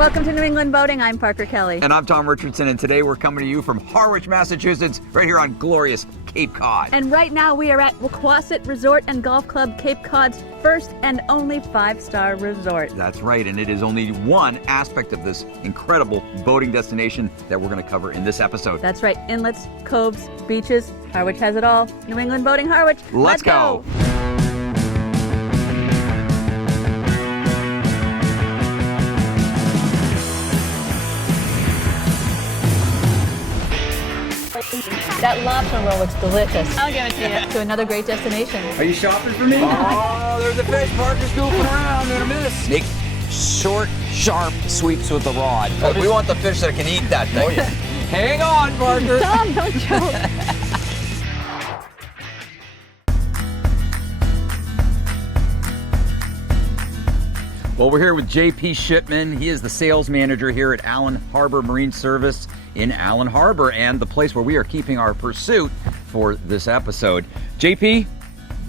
Welcome to New England Boating. I'm Parker Kelly. And I'm Tom Richardson, and today we're coming to you from Harwich, Massachusetts, right here on glorious Cape Cod. And right now we are at Wequassett Resort and Golf Club, Cape Cod's first and only 5-star resort. That's right, and it is only one aspect of this incredible boating destination that we're going to cover in this episode. That's right, inlets, coves, beaches, Harwich has it all. New England Boating, Harwich. Let's go. That lobster roll looks delicious. I'll give it to you. To another great destination. Are you shopping for me? Oh, there's a fish. Parker's goofing around. They're gonna miss. Make short, sharp sweeps with the rod. We want the fish that can eat that thing. Oh, yeah. Hang on, Parker. Tom, don't joke. Well, we're here with JP Shipman. He is the sales manager here at Allen Harbor Marine Service in Allen Harbor, and the place where we are keeping our pursuit for this episode. JP,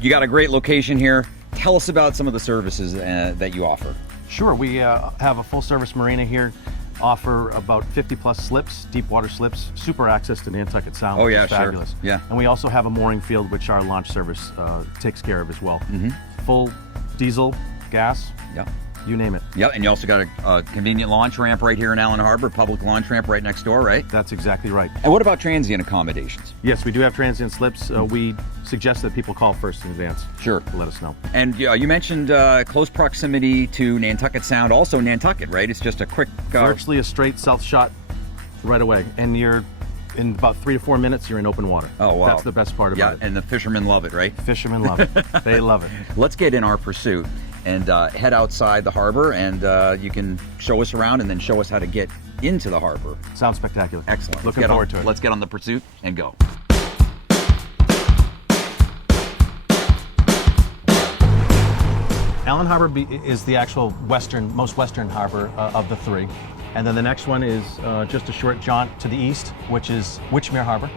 you got a great location here. Tell us about some of the services that you offer. Sure, we have a full service marina here, offer about 50 plus slips, deep water slips, super access to Nantucket Sound, which is fabulous. Sure. Yeah. And we also have a mooring field, which our launch service takes care of as well. Mm-hmm. Full diesel, gas, Yep. you name it. Yep, and you also got a convenient launch ramp right here in Allen Harbor, public launch ramp right next door, right? That's exactly right. And what about transient accommodations? Yes, we do have transient slips. We suggest that people call first in advance. Sure. To let us know. And you mentioned close proximity to Nantucket Sound, also Nantucket, right? It's just a quick... Virtually a straight south shot right away. And you're, in about 3 to 4 minutes, you're in open water. Oh, wow. That's the best part about it. Yeah, and the fishermen love it, right? Fishermen love it. They love it. Let's get in our pursuit and head outside the harbor, and you can show us around and then show us how to get into the harbor. Sounds spectacular. Excellent. Looking forward to it. Let's get on the pursuit and go. Allen Harbor is the actual most western harbor of the three. And then the next one is just a short jaunt to the east, which is Wychmere Harbor.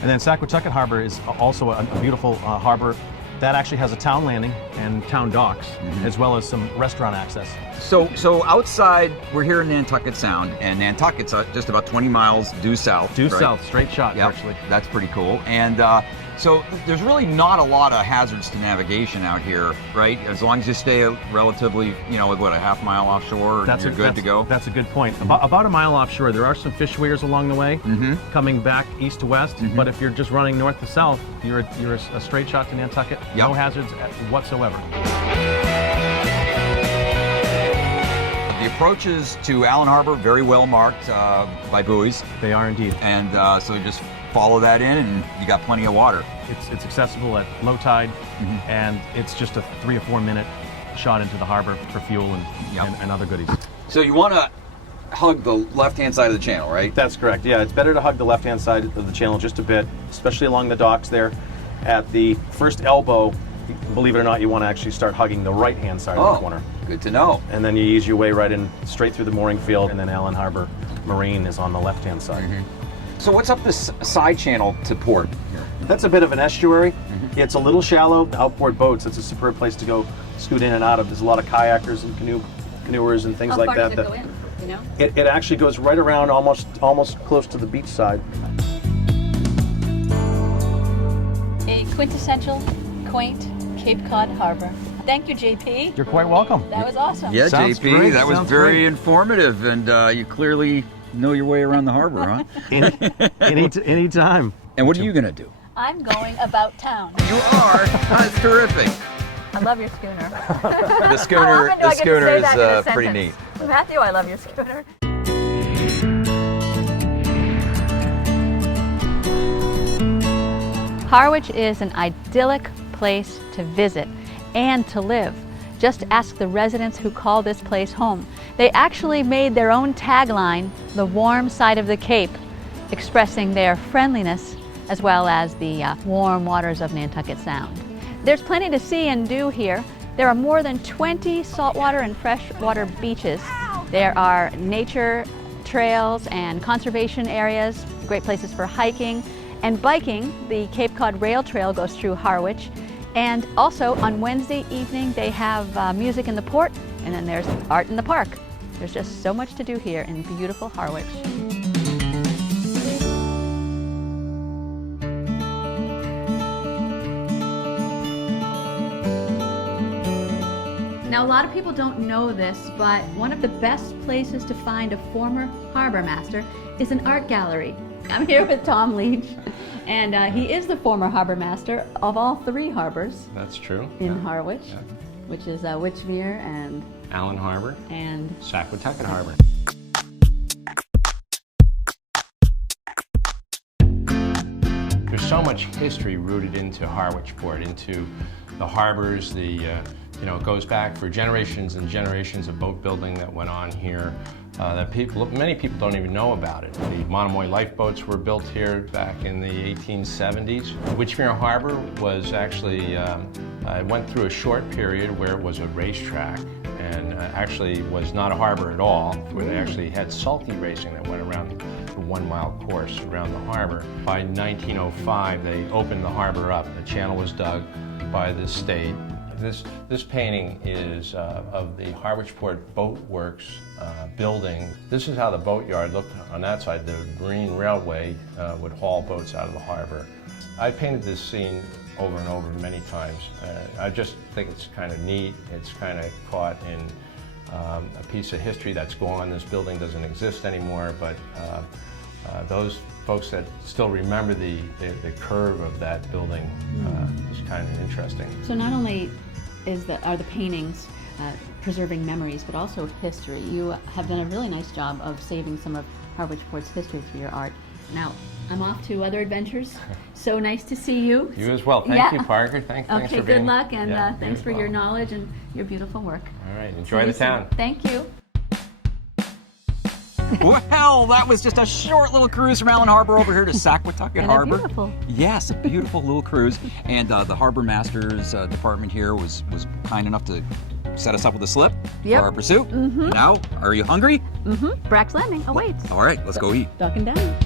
And then Saquatucket Harbor is also a beautiful harbor that actually has a town landing and town docks, as well as some restaurant access. So outside, we're here in Nantucket Sound, and Nantucket's just about 20 miles due south. Due right? south, straight shot, Yep, actually. That's pretty cool. And so there's really not a lot of hazards to navigation out here, right? As long as you stay relatively, what, a half mile offshore, you're good to go? That's a good point. About a mile offshore, there are some fish weirs along the way, coming back east to west, but if you're just running north to south, you're a straight shot to Nantucket, no hazards whatsoever. The approaches to Allen Harbor, very well marked by buoys. They are indeed. And so you just follow that in and you got plenty of water. It's accessible at low tide, and it's just a 3 or 4 minute shot into the harbor for fuel and other goodies. So you want to hug the left-hand side of the channel, right? That's correct. Yeah, it's better to hug the left-hand side of the channel just a bit, especially along the docks there. At the first elbow, believe it or not, you want to actually start hugging the right-hand side of the corner. Good to know. And then you ease your way right in, straight through the mooring field, and then Allen Harbor Marine is on the left-hand side. So what's up this side channel to port here? That's a bit of an estuary. It's a little shallow. Outboard boats, it's a superb place to go scoot in and out of. There's a lot of kayakers and canoers and things How like far that. does it go in, you know? It actually goes right around almost close to the beach side. A quintessential, quaint Cape Cod harbor. Thank you, JP. You're quite welcome. That was awesome. Yeah, Sounds JP, great. that was Sounds very great. informative, and you clearly know your way around the harbor, huh? Any time. And what are you going to do? I'm going about town. You are? That's terrific. I love your schooner. The schooner, How often do I get to say that in a pretty sentence? neat. Matthew, I love your schooner. Harwich is an idyllic place to visit and to live. Just ask the residents who call this place home. They actually made their own tagline, "The Warm Side of the Cape," expressing their friendliness as well as the warm waters of Nantucket Sound. There's plenty to see and do here. There are more than 20 saltwater and freshwater beaches. There are nature trails and conservation areas, great places for hiking and biking. The Cape Cod Rail Trail goes through Harwich. And also on Wednesday evening they have music in the port, and then there's art in the park. There's just so much to do here in beautiful Harwich. Now, a lot of people don't know this, but one of the best places to find a former harbor master is an art gallery. I'm here with Tom Leach, and he is the former harbor master of all 3 harbors. That's true. In Harwich, which is Wychmere and Allen Harbor and Saquatucket Harbor. There's so much history rooted into Harwich Port, into the harbors. You know, it goes back for generations and generations of boat building that went on here. That many people don't even know about it. The Monomoy lifeboats were built here back in the 1870s. Wychmere Harbor was actually, it went through a short period where it was a racetrack and actually was not a harbor at all, where they actually had sulky racing that went around the 1-mile course around the harbor. By 1905, they opened the harbor up. The channel was dug by the state. This painting is of the Harwich Port Boat Works building. This is how the boatyard looked on that side. The Marine Railway would haul boats out of the harbor. I painted this scene over and over many times. I just think it's kind of neat. It's kind of caught in a piece of history that's gone. This building doesn't exist anymore, but those folks that still remember the curve of that building is kind of interesting. So not only are the paintings preserving memories, but also history. You have done a really nice job of saving some of Harwich Port's history through your art. Now, I'm off to other adventures. So nice to see you. You as well. Thank you, Parker. Thanks for being here. Okay, good luck, and thanks for your knowledge and your beautiful work. All right, enjoy the town. Thank you. Well, that was just a short little cruise from Allen Harbor over here to Saquatucket Harbor. Beautiful. Yes, a beautiful little cruise. And the Harbor Masters department here was kind enough to set us up with a slip for our pursuit. Now, are you hungry? Brack's Landing awaits. All right, let's go eat. Ducking down.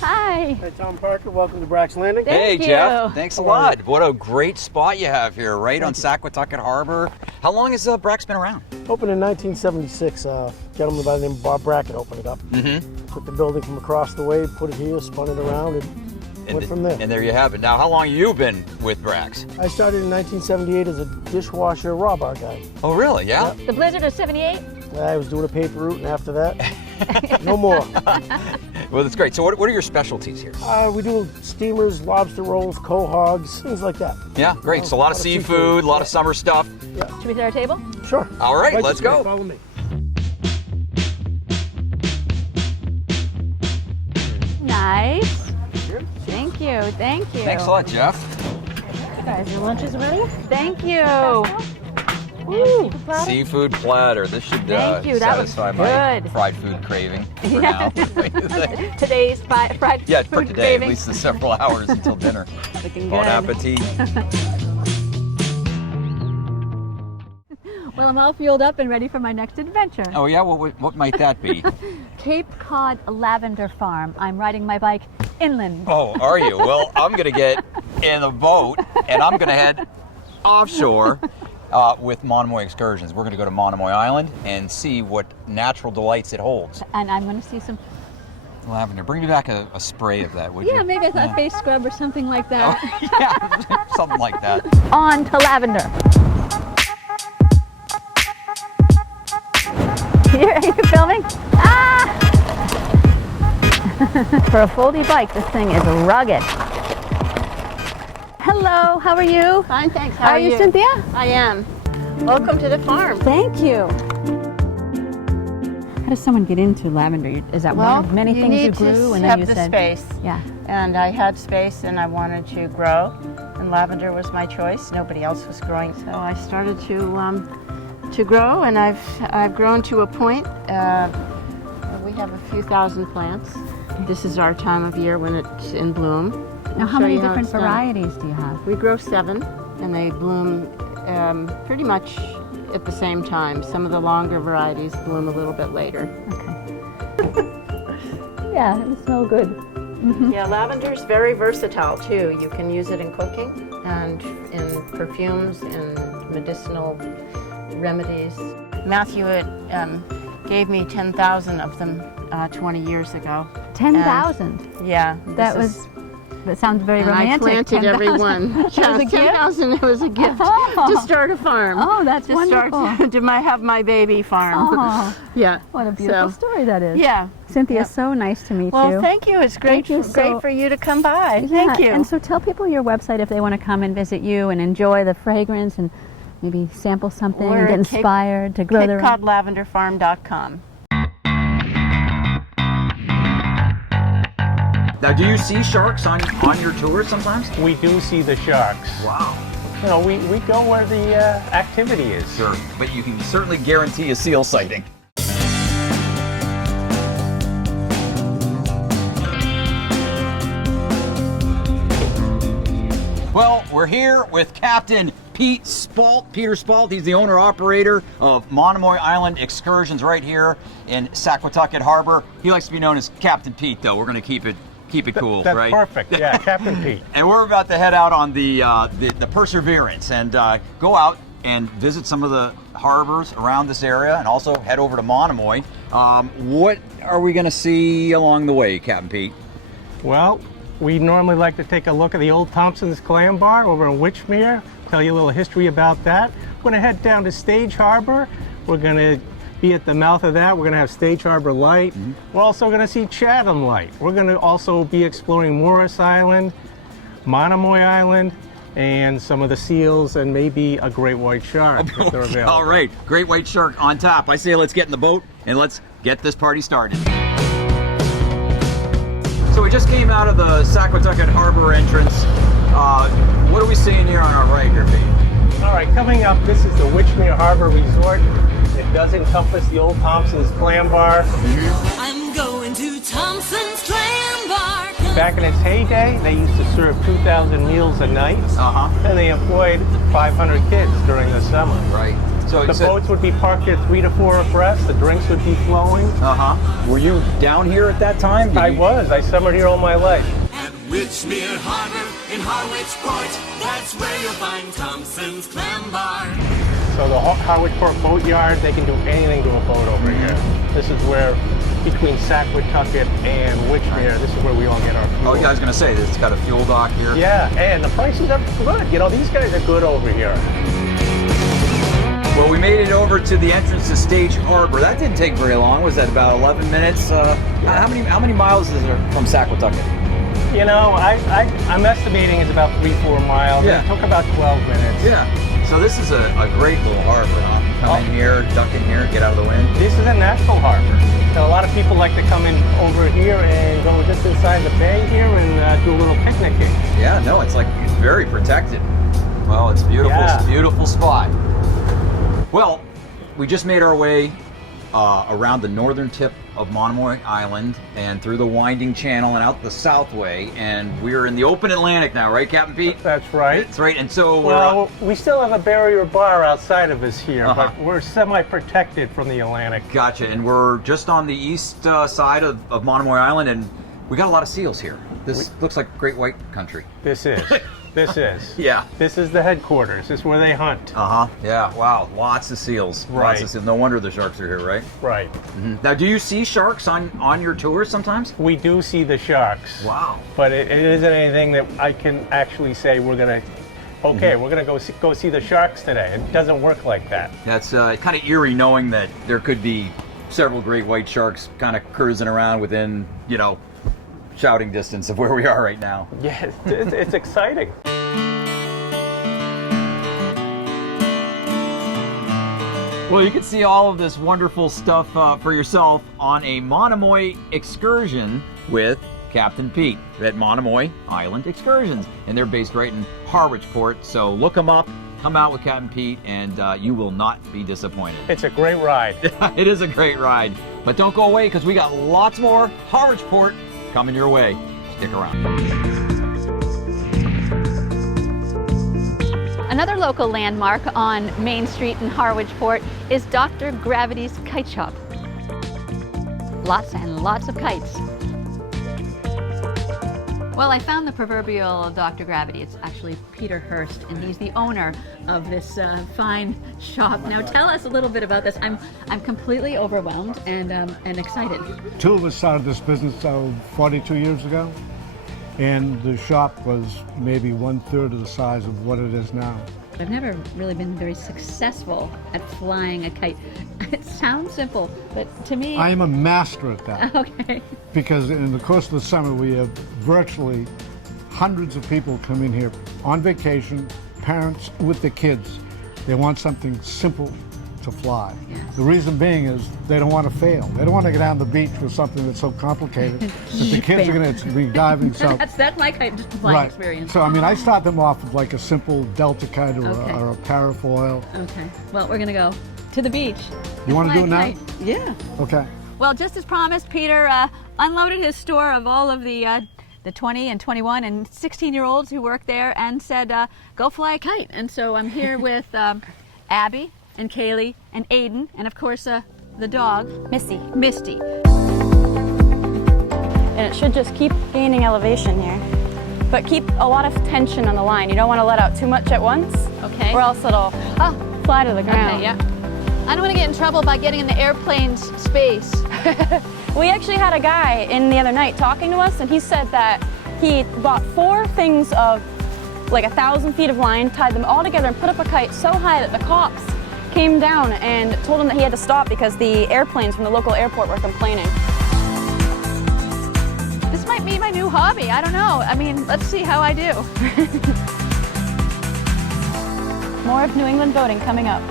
Hi. Hey, Tom Parker, welcome to Brack's Landing. Hey, Thank Jeff. you. Thanks a lot. What a great spot you have here, right on Saquatucket Harbor. How long has Brack's been around? Opened in 1976. A gentleman by the name of Bob Brackett opened it up. Took the building from across the way, put it here, spun it around, and went from there. And there you have it. Now, how long have you been with Brack's? I started in 1978 as a dishwasher raw bar guy. Oh, really? Yeah? The Blizzard of '78? I was doing a paper route, and after that, no more. Well, that's great. So what are your specialties here? We do steamers, lobster rolls, quahogs, things like that. Yeah, great. So a lot of seafood, a lot of summer stuff. Should we set our table? Sure. All right, Right let's this way, go. Follow me. Nice. Thank you. Thank you. Thanks a lot, Jeff. Guys, your lunch is ready? Thank you. Woo. Seafood platter. This should Thank you. That was satisfy my good. fried food craving for now. Today's fried Yeah, food for today, craving. at least the several hours until dinner. Looking Bon good. appetit. Well, I'm all fueled up and ready for my next adventure. Oh yeah, what might that be? Cape Cod Lavender Farm. I'm riding my bike inland. Oh, are you? Well, I'm gonna get in the boat and I'm gonna head offshore with Monomoy Excursions. We're gonna go to Monomoy Island and see what natural delights it holds. And I'm going to see some, Lavender. Bring me back a spray of that, would you? yeah, maybe a face scrub or something like that. Yeah, something like that. On to lavender. Are you filming? Ah! For a foldy bike, this thing is rugged. Hello, how are you? Fine, thanks. Are you Cynthia? I am. Welcome to the farm. Thank you. How does someone get into lavender? Is that one of many things you grew and then have you the said? space. Yeah. And I had space and I wanted to grow, and lavender was my choice. Nobody else was growing, so I started to grow, and I've grown to a point. We have a few thousand plants. This is our time of year when it's in bloom. Now, how many different varieties do you have? We grow 7, and they bloom pretty much at the same time. Some of the longer varieties bloom a little bit later. Okay. Yeah, it smells good. Yeah, lavender is very versatile too. You can use it in cooking and in perfumes and medicinal remedies. Matthew gave me 10,000 of them 20 years ago. 10,000. Yeah. That sounds very And romantic. I planted 10,000. every one. It was a gift? 10,000. It was a gift to start a farm. Oh, that's to wonderful. start to have my baby farm. Oh, Yeah. what a beautiful story that is. Yeah. Cynthia, Yeah. so nice to meet Well, you. thank you. It's great. Thank you. Great So- for you to come by. Yeah, Thank you. And so tell people your website if they want to come and visit you and enjoy the fragrance and maybe sample something We're and get at Cape- inspired to grow their own. CapeCodLavenderFarm.com. Now, do you see sharks on your tours sometimes? We do see the sharks. Wow. You know, we go where the activity is. Sure, but you can certainly guarantee a seal sighting. Well, we're here with Captain Peter Spalt. He's the owner-operator of Monomoy Island Excursions right here in Saquatucket Harbor. He likes to be known as Captain Pete, though. We're going to keep it cool, That's right? perfect. Yeah, Captain Pete. And we're about to head out on the Perseverance and go out and visit some of the harbors around this area, and also head over to Monomoy. What are we going to see along the way, Captain Pete? Well, we normally like to take a look at the old Thompson's Clam Bar over in Witchmere, tell you a little history about that. We're going to head down to Stage Harbor. We're going to be at the mouth of that. We're going to have Stage Harbor Light. We're also going to see Chatham Light. We're going to also be exploring Morris Island, Monomoy Island, and some of the seals, and maybe a great white shark if they're available. All right, great white shark on top. I say let's get in the boat and let's get this party started. So we just came out of the Saquatucket Harbor entrance. What are we seeing here on our right here, Pete? All right, coming up, this is the Witchmere Harbor Resort. It does encompass the old Thompson's Clam Bar. I'm going to Thompson's Clam Bar. Back in its heyday, they used to serve 2,000 meals a night, and they employed 500 kids during the summer. Right. So The boats would be parked at 3 to 4 abreast. The drinks would be flowing. Were you down here at that time? I was. I summered here all my life. At Witchmere Harbor in Harwich Port, that's where you'll find Thompson's Clam Bar. So the Harwich Port boatyard, they can do anything to a boat over here. This is where, between Saquatucket and Witchmere, this is where we all get our fuel. Oh, yeah, I was going to say, it's got a fuel dock here. Yeah, and the prices are good. You know, these guys are good over here. Well, we made it over to the entrance to Stage Harbor. That didn't take very long. Was that about 11 minutes? How many miles is there from Saquatucket? You know, I'm estimating it's about 3-4 miles. Yeah. It took about 12 minutes. Yeah. So this is a great little harbor, huh? Come in here, duck in here, get out of the wind. This is a natural harbor. So a lot of people like to come in over here and go just inside the bay here and do a little picnicking. Yeah, no, it's very protected. Well, it's beautiful. Yeah. It's a beautiful spot. Well, we just made our way around the northern tip of Monomoy Island and through the winding channel and out the south way, and we're in the open Atlantic now, right, Captain Pete? That's right. That's right. And so Well, we still have a barrier bar outside of us here, Uh-huh. but we're semi-protected from the Atlantic. Gotcha. And we're just on the east side of Monomoy Island, and we got a lot of seals here. This looks like great white country. This is. This is. Yeah. This is the headquarters. This is where they hunt. Yeah. Wow. Lots of seals. Lots Right. of seals. No wonder the sharks are here, right? Right. Now, do you see sharks on your tours sometimes? We do see the sharks. Wow. But it isn't anything that I can actually say we're going to, okay, we're going to go see the sharks today. It doesn't work like that. That's kind of eerie knowing that there could be several great white sharks kind of cruising around within, shouting distance of where we are right now. Yeah, it's exciting. Well, you can see all of this wonderful stuff for yourself on a Monomoy excursion with Captain Pete at Monomoy Island Excursions. And they're based right in Harwich Port, so look them up, come out with Captain Pete, and you will not be disappointed. It's a great ride. It is a great ride. But don't go away, because we got lots more Harwich Port coming your way. Stick around. Another local landmark on Main Street in Harwich Port is Dr. Gravity's Kite Shop. Lots and lots of kites. Well, I found the proverbial Dr. Gravity. It's actually Peter Hurst, and he's the owner of this fine shop. Now, tell us a little bit about this. I'm completely overwhelmed and excited. Two of us started this business 42 years ago, and the shop was maybe 1/3 of the size of what it is now. I've never really been very successful at flying a kite. It sounds simple, but to me... I am a master at that. Okay. Because in the course of the summer, we have virtually hundreds of people come in here on vacation, parents with their kids. They want something simple to fly. Yes. The reason being is they don't want to fail. They don't want to get down the beach with something that's so complicated that the kids are going to be diving. So that's my kite flying right. experience. So I mean, I start them off with like a simple Delta kite or, Okay. or a parafoil. Okay. Well, we're gonna go to the beach. You want to do it now? Yeah. Okay. Well, just as promised, Peter unloaded his store of all of the 20 and 21 and 16-year-olds who work there and said, go fly a kite. And so I'm here with Abby and Kaylee and Aiden and, of course, the dog, Misty. Misty. And it should just keep gaining elevation here. But keep a lot of tension on the line. You don't want to let out too much at once. Okay. Or else it'll fly to the ground. Okay, yeah. I don't want to get in trouble by getting in the airplane's space. We actually had a guy in the other night talking to us, and he said that he bought 4 things of like 1,000 feet of line, tied them all together, and put up a kite so high that the cops came down and told him that he had to stop because the airplanes from the local airport were complaining. This might be my new hobby. I don't know. I mean, let's see how I do. More of New England boating coming up.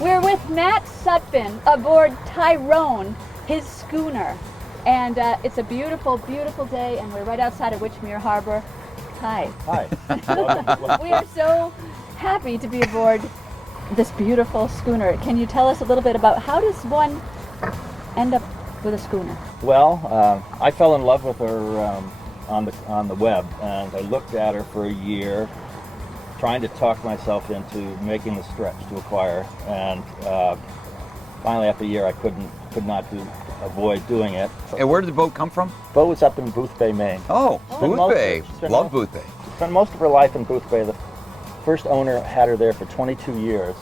We're with Matt Sutphin aboard Terone, his schooner. And it's a beautiful, beautiful day, and we're right outside of Wychmere Harbor. Hi. Hi. We are so happy to be aboard this beautiful schooner. Can you tell us a little bit about how does one end up with a schooner? Well, I fell in love with her on the web, and I looked at her for a year, trying to talk myself into making the stretch to acquire, and finally after a year I could not avoid doing it. And where did the boat come from? The boat was up in Booth Bay, Maine. Oh, Booth Bay. Love Booth Bay. Spent most of her life in Booth Bay. The first owner had her there for 22 years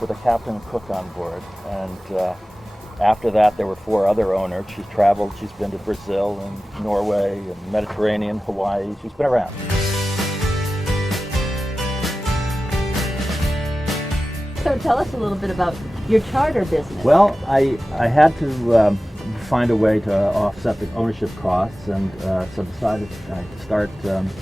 with a captain and cook on board, and after that there were 4 other owners. She's traveled, she's been to Brazil and Norway and Mediterranean, Hawaii. She's been around. So tell us a little bit about your charter business. Well, I had to find a way to offset the ownership costs, and so decided to start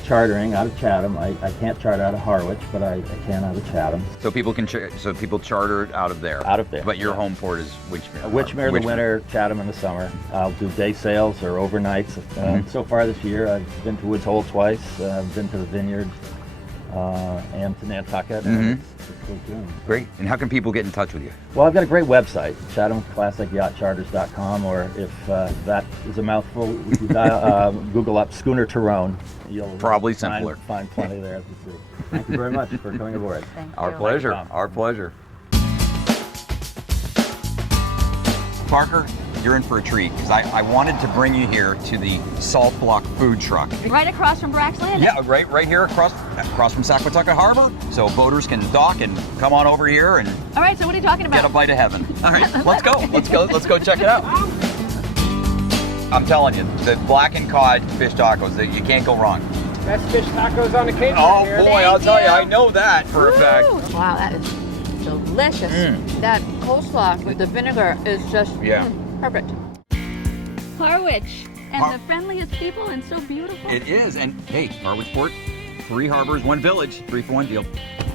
chartering out of Chatham. I can't charter out of Harwich, but I can out of Chatham. So people can so people charter out of there. Out of there. But your home port is Wychmere. Wychmere in the winter, Chatham in the summer. I'll do day sails or overnights. So far this year, I've been to Woods Hole twice. I've been to the Vineyard and to Nantucket. And it's good. Great. And how can people get in touch with you? Well, I've got a great website, chathamclassicyachtcharters.com, or if that is a mouthful, if you Google up schooner Terone, you'll probably simpler. Find plenty there to see. Thank you very much for coming aboard. Our pleasure. Our pleasure. Parker, you're in for a treat, because I wanted to bring you here to the Salt Block food truck. Right across from Brack's Landing. Yeah, right here across from Saquatucket Harbor, so boaters can dock and come on over here and All right, so what are you talking about? get a bite of heaven. All right, let's go. Let's go check it out. I'm telling you, the blackened cod fish tacos, you can't go wrong. Best fish tacos on the Cape Oh Cod here. boy, I'll tell you, I know that for a fact. Wow, that is delicious. That coleslaw with the vinegar is just perfect. Harwich, and the friendliest people, and so beautiful. It is, and hey, Harwich Port, 3 harbors, 1 village, 3-for-1 deal.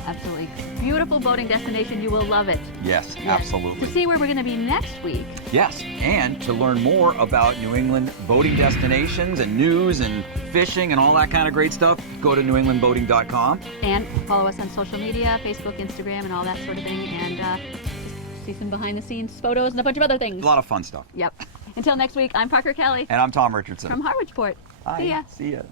Absolutely. Beautiful boating destination. You will love it. Yes, absolutely. To see where we're going to be next week. Yes, and to learn more about New England boating destinations and news and fishing and all that kind of great stuff, go to newenglandboating.com. And follow us on social media, Facebook, Instagram, and all that sort of thing. And see some behind-the-scenes photos and a bunch of other things. A lot of fun stuff. Yep. Until next week, I'm Parker Kelly. And I'm Tom Richardson. From Harwich Port. Bye. See ya. See ya.